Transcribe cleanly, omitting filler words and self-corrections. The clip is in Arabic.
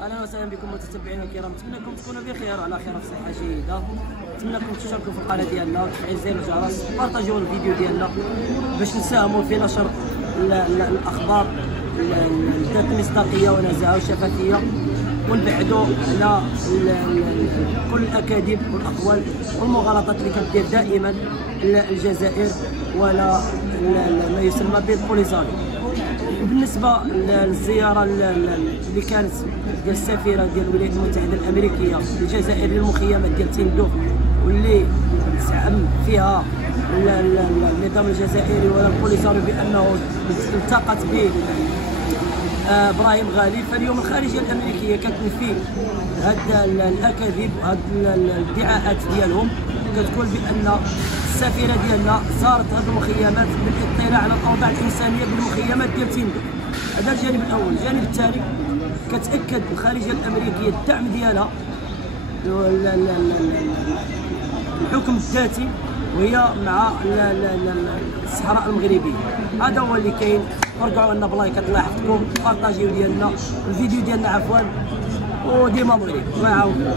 اهلا وسهلا بكم متتبعينا الكرام، نتمنىكم تكونوا بخير وعلى خير وفي صحه جيده. نتمنىكم تشتركوا في القناه ديالنا وتفعيل زر الجرس وبارطاجيو الفيديو ديالنا باش نساهموا في نشر الاخبار ذات المصداقيه ونزاهه وشفافيه، ونبعدوا على كل الاكاذيب والاقوال والمغالطات اللي كدير دائما الجزائر ولا ما يسمى بالبوليزاري. وبالنسبه للزياره اللي كانت ديال السفيره ديال الولايات المتحده الامريكيه للجزائر للمخيمات ديال تندوف، واللي زعم فيها النظام الجزائري ولا البوليساريو بانه التقت به ابراهيم غالي، فاليوم الخارجيه الامريكيه كتنفي هاد الاكاذيب وهاد الادعاءات ديالهم، كتقول بان السفيره ديالنا زارت هاد المخيمات للاطلاع على الاوضاع الانسانيه بالمخيمات ديال تندوف. هذا الجانب الاول. الجانب الثاني كتاكد الخارجيه الامريكيه الدعم ديالها الحكم الذاتي وهي مع الصحراء المغربيه. هذا هو اللي كاين. فرقعوا لنا بلايكات الله يحفظكم، بارطاجيو ديالنا الفيديو ديالنا عفوا، وديما مغرب الله يعاونكم.